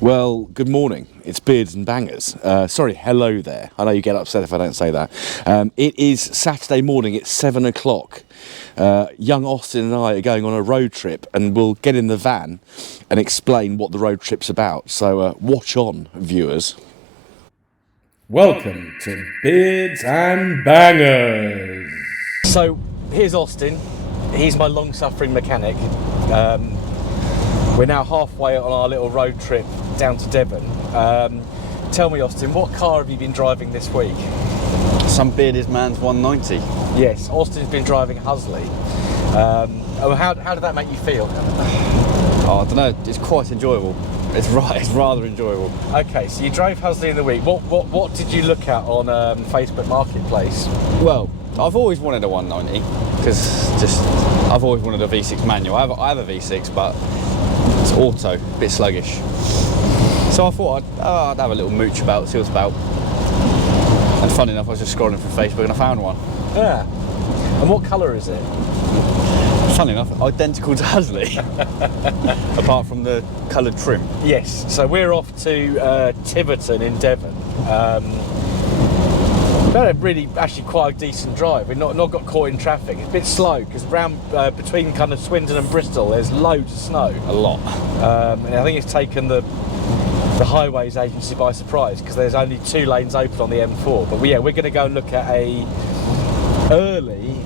Well, good morning. It's Beards and Bangers. Sorry, hello there. I know you get upset if I don't say that. It is Saturday morning, it's 7 o'clock. Young Austin and I are going on a road trip and we'll get in the van and explain what the road trip's about. So watch on, viewers. Welcome to Beards and Bangers. So here's Austin. He's my long-suffering mechanic. We're now halfway on our little road trip down to Devon. Tell me, Austin, what car have you been driving this week? Some bearded man's 190. Yes, Austin's been driving Huzzly. How did that make you feel? Oh, I don't know. It's quite enjoyable. It's rather enjoyable. Okay, so you drove Huzzly in the week. What did you look at on Facebook Marketplace? Well, I've always wanted a 190 because I've always wanted a V6 manual. I have a V6, but it's auto, a bit sluggish. So I thought I'd have a little mooch about, see what's about. And funny enough, I was just scrolling through Facebook and I found one. Yeah. And what colour is it? Funny enough, identical to Huzzly, apart from the coloured trim. Yes. So we're off to Tiverton in Devon. We've had a really, actually quite a decent drive. We've not got caught in traffic. It's a bit slow because around between kind of Swindon and Bristol, there's loads of snow. A lot. And I think it's taken the Highways Agency by surprise because there's only 2 lanes open on the M4. But we're going to go and look at a early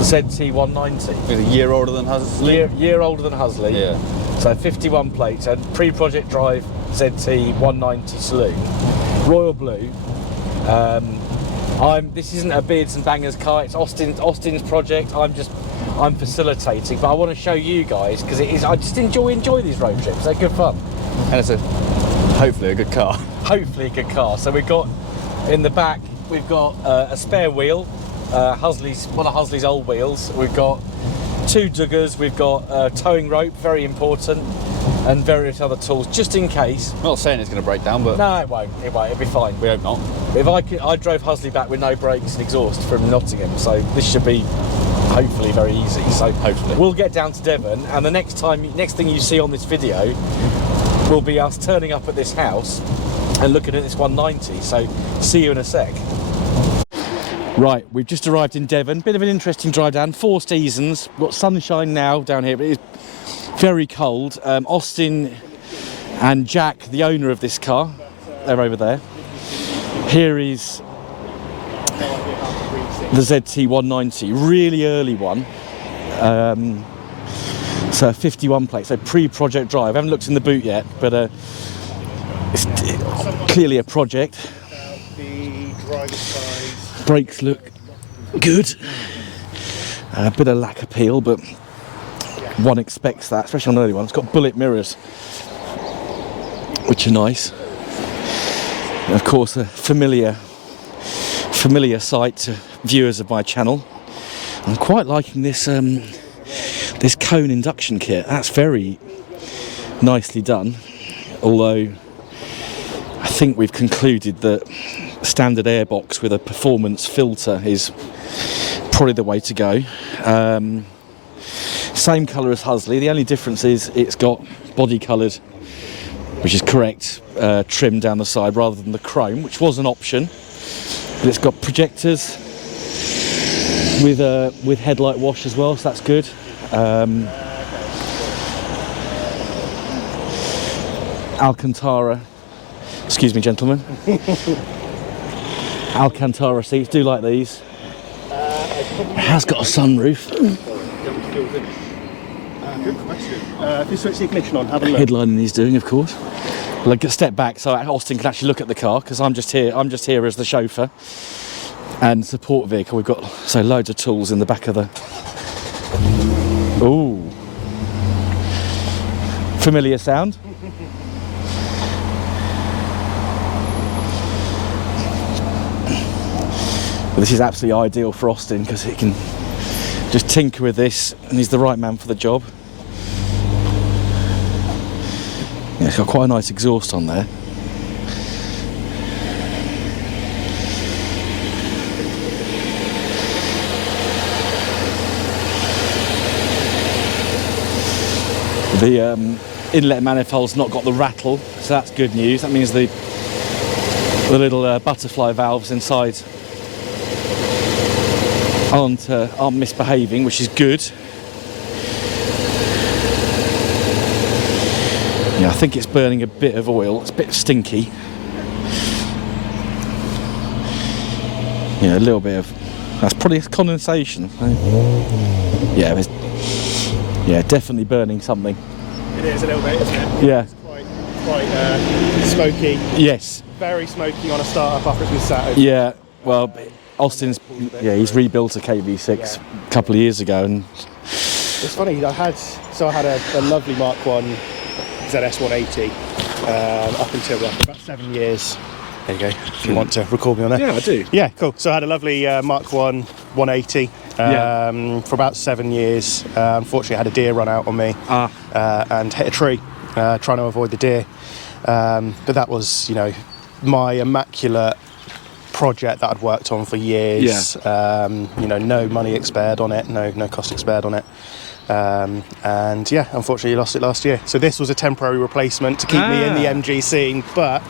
ZT 190. It's a year older than Huzzly. Year older than Huzzly. Yeah. So 51 plates and pre-project drive ZT 190 saloon, royal blue. This isn't a Beards and Bangers car. It's Austin's project. I'm facilitating, but I want to show you guys because it is. I just enjoy these road trips. They're good fun. And it's hopefully a good car. Hopefully a good car. So we've got in the back, we've got a spare wheel, one of Huzzly's old wheels. We've got 2 duggers. We've got a towing rope, very important, and various other tools just in case. I'm not saying it's going to break down, but No, it won't. It'll be fine. we hope not. I drove Huzzly back with no brakes and exhaust from Nottingham, so this should be hopefully very easy. So Hopefully. we'll get down to Devon, and the next thing you see on this video will be us turning up at this house and looking at this 190. So see you in a sec. Right, we've just arrived in Devon. Bit of an interesting drive down. 4 seasons. We've got sunshine now down here, but it is very cold. Austin and Jack, the owner of this car, they're over there. Here is the ZT 190, really early one. So 51 plate, so pre-project drive. I haven't looked in the boot yet, but it's clearly a project. Brakes look good. A bit of lack of peel, but one expects that, especially on an early one. It's got bullet mirrors, which are nice. And of course, a familiar sight to viewers of my channel. I'm quite liking this this cone induction kit. That's very nicely done, although I think we've concluded that standard airbox with a performance filter is probably the way to go. Same colour as Huzzly. The only difference is it's got body coloured, which is correct, trim down the side rather than the chrome, which was an option. But it's got projectors with headlight wash as well, so that's good. Alcantara, excuse me gentlemen, Alcantara seats, do like these. It has got a sunroof. Good question. If you switch the ignition on, have a look. Headlining he's doing, of course. Well, I step back so Austin can actually look at the car because I'm just here as the chauffeur and support vehicle. We've got loads of tools in the back of the. Ooh, familiar sound. But this is absolutely ideal for Austin because he can just tinker with this and he's the right man for the job. Yeah, it's got quite a nice exhaust on there. inlet manifold's not got the rattle, so that's good news. That means the little butterfly valves inside aren't misbehaving, which is good. Yeah, I think it's burning a bit of oil. It's a bit stinky. Yeah, a little bit of... That's probably condensation. Yeah, definitely burning something. It is a little bit, isn't it? Yeah. It's quite smoky. Yes. Very smoky on a startup after it's been sat over. Yeah, well, Austin's... Yeah, he's rebuilt a KV6 a couple of years ago, and... It's funny, I had a lovely Mark 1 ZS 180 up until about 7 years. There you go, if you want to record me on there. Yeah, I do. Yeah, cool. So I had a lovely Mark 1 180 for about 7 years. Unfortunately, I had a deer run out on me and hit a tree, trying to avoid the deer. But that was, you know, my immaculate project that I'd worked on for years. You know, no money expired on it, no cost expired on it. And yeah, unfortunately lost it last year. So this was a temporary replacement to keep me in the MG scene, but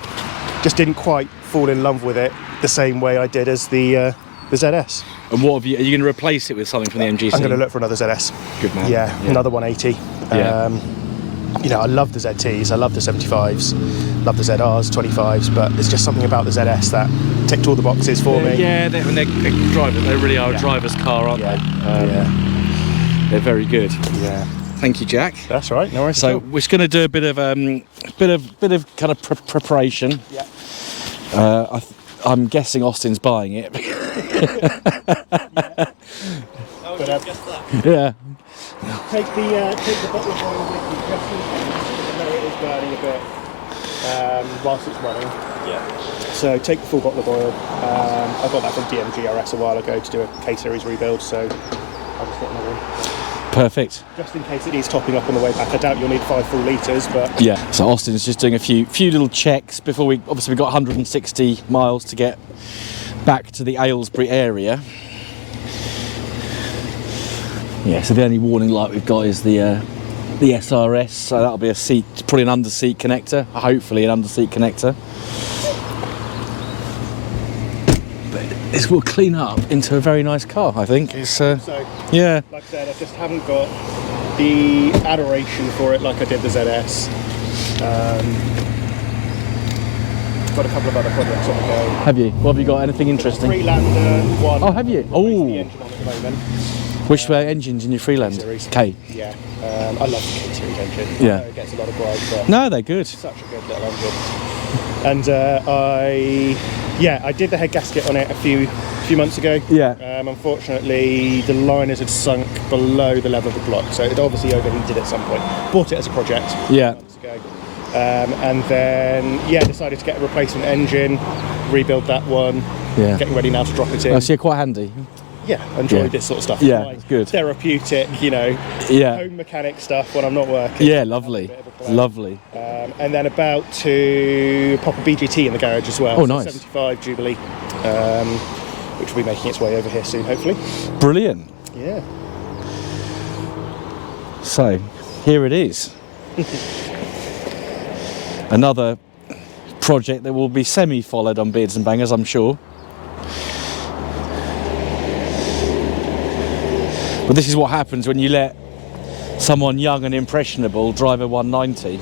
just didn't quite fall in love with it the same way I did as the ZS. And what have you? Are you going to replace it with something from the MG scene? I'm going to look for another ZS. Good man. Yeah, another 180. Yeah. You know, I love the ZTs, I love the 75s, love the ZRs, 25s, but there's just something about the ZS that ticked all the boxes for me. Yeah, they really are a driver's car, aren't they? They're very good. Yeah. Thank you, Jack. That's right. No worries. So we're just going to do a bit of kind of preparation. Yeah. I'm guessing Austin's buying it. Yeah. Take the bottle of oil with you, just in case. I know it is burning a bit whilst it's running. Yeah. So take the full bottle of oil. I got that from DMGRS a while ago to do a K-Series rebuild, so I'll just get another one. Perfect. Just in case it needs topping up on the way back. I doubt you'll need 5 full litres, but... Yeah, so Austin's just doing a few little checks before we've got 160 miles to get back to the Aylesbury area. Yeah, so the only warning light we've got is the SRS, so that'll be a seat, probably an under-seat connector, hopefully an under-seat connector. But this will clean up into a very nice car, I think. It's so, yeah. like I said, I just haven't got the adoration for it like I did the ZS. Got a couple of other projects on the go. Have you? What have you got? Anything interesting? Freelander 1. Oh, have you? The engine on at the moment. Which engine's in your Freeland? K-Series. K. Yeah. I love the K-Series engine. Yeah. I know it gets a lot of grime, but No, they're good. such a good little engine. And I did the head gasket on it a few months ago. Yeah. Unfortunately, the liners had sunk below the level of the block, so it obviously overheated at some point. Bought it as a project Yeah. months ago. And then, decided to get a replacement engine, rebuild that one. Yeah. Getting ready now to drop it in. Oh, so you're quite handy. Yeah, I enjoy Yeah. this sort of stuff. Yeah, Like it's good. Therapeutic, you know, Yeah. home mechanic stuff when I'm not working. Yeah, lovely. Lovely. And then about to pop a BGT in the garage as well. Oh, So nice. 75 Jubilee, which will be making its way over here soon, hopefully. Brilliant. Yeah. So, here it is. Another project that will be semi-followed on Beards and Bangers, I'm sure. But this is what happens when you let someone young and impressionable drive a 190.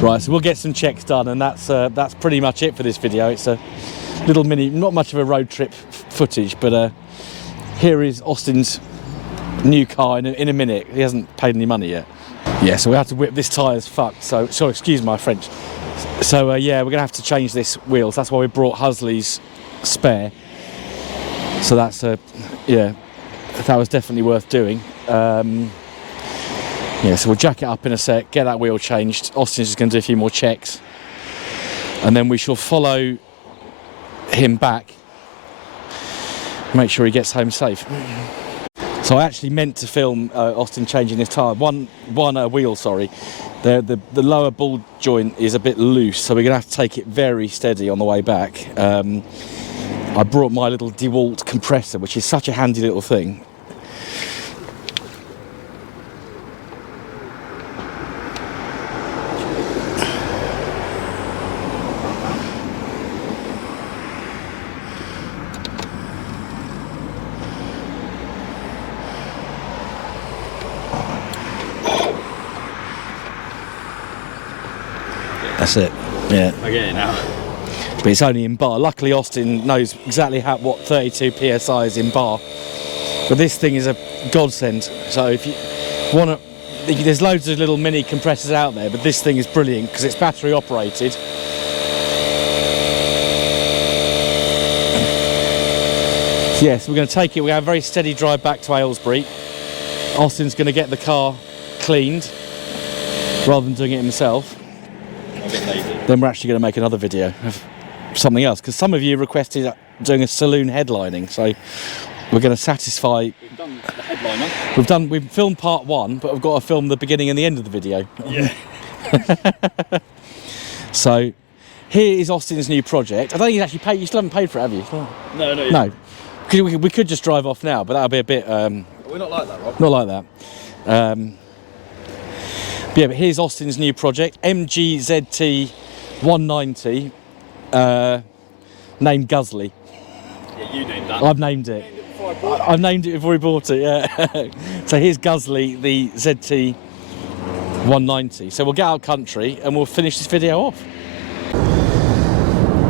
Right, so we'll get some checks done, and that's pretty much it for this video. It's a little mini, not much of a road trip footage, but here is Austin's new car in a minute. He hasn't paid any money yet. Yeah, so we have to whip this tyre's fucked. So excuse my French. So yeah, we're gonna have to change this wheels. That's why we brought Huzzly's spare. So that's yeah, that was definitely worth doing. Yeah, so we'll jack it up in a sec, get that wheel changed. Austin's just going to do a few more checks, and then we shall follow him back, make sure he gets home safe. So I actually meant to film Austin changing his tyre. One wheel, sorry. The lower ball joint is a bit loose, so we're going to have to take it very steady on the way back. I brought my little DeWalt compressor, which is such a handy little thing. That's it. Yeah. I get it now. But it's only in bar. Luckily, Austin knows exactly what 32 psi is in bar. But this thing is a godsend. So if you want to, there's loads of little mini compressors out there, but this thing is brilliant because it's battery operated. Yes, we're going to take it. We have a very steady drive back to Aylesbury. Austin's going to get the car cleaned rather than doing it himself. A bit lazy. Then we're actually going to make another video of something else because some of you requested doing a saloon headlining, so we're going to satisfy. We've done the headliner. We've filmed part 1, but we've got to film the beginning and the end of the video. Yeah. So here is Austin's new project. I don't think he's actually paid. You still haven't paid for it, have you? No. No. We could just drive off now, but that would be a bit. We're not like that, Rob. Not like that. But yeah, but here's Austin's new project, MGZT 190, named Huzzly. Yeah, you named that. I've named it. I've named it before we bought it, yeah. So here's Huzzly, the ZT 190. So we'll get out country and we'll finish this video off.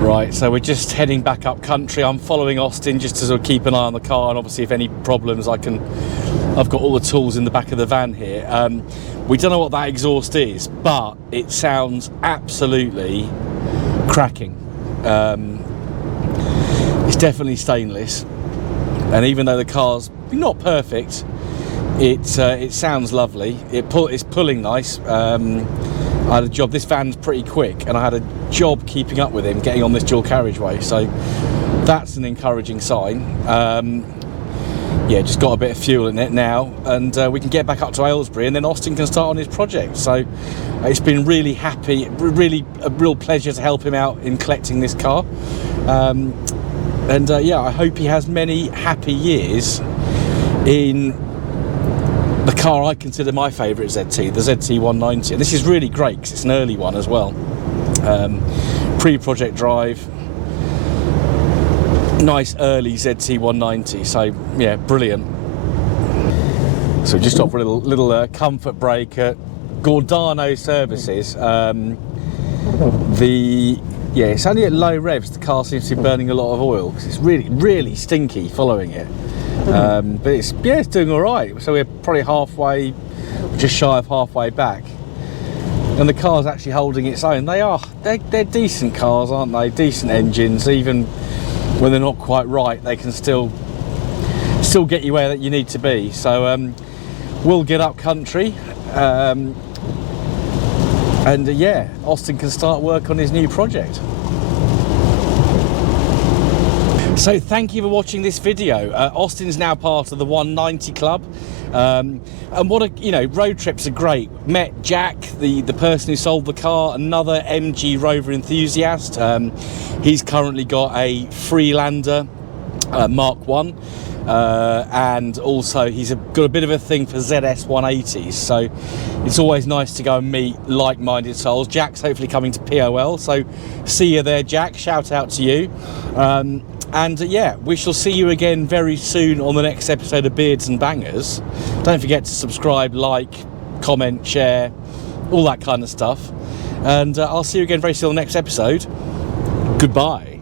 Right, so we're just heading back up country. I'm following Austin just to sort of keep an eye on the car, and obviously if any problems I've got all the tools in the back of the van here. We don't know what that exhaust is, but it sounds absolutely cracking. It's definitely stainless, and even though the car's not perfect, it sounds lovely. It's pulling nice. I had a job, this van's pretty quick, and I had a job keeping up with him getting on this dual carriageway, so that's an encouraging sign. Yeah, just got a bit of fuel in it now, and we can get back up to Aylesbury, and then Austin can start on his project. So it's been really really a real pleasure to help him out in collecting this car. Yeah, I hope he has many happy years in the car I consider my favourite ZT, the ZT 190. And this is really great because it's an early one as well. Pre-project drive, nice early ZT 190. So yeah, brilliant. So just off for a little comfort break at Gordano Services. It's only at low revs the car seems to be burning a lot of oil because it's really stinky following it. But it's doing all right. So we're probably halfway, just shy of halfway back, and the car's actually holding its own. They're decent cars, aren't they? Decent engines, even when they're not quite right, they can still get you where that you need to be. So we'll get up country, yeah, Austin can start work on his new project. So thank you for watching this video. Austin's now part of the 190 Club, and road trips are great. Met Jack, the person who sold the car, another MG Rover enthusiast. He's currently got a Freelander Mark 1, and also he's got a bit of a thing for ZS 180s. So it's always nice to go and meet like-minded souls. Jack's hopefully coming to POL, so see you there, Jack. Shout out to you. Yeah, we shall see you again very soon on the next episode of Beards and Bangers. Don't forget to subscribe, like, comment, share, all that kind of stuff. And I'll see you again very soon on the next episode. Goodbye.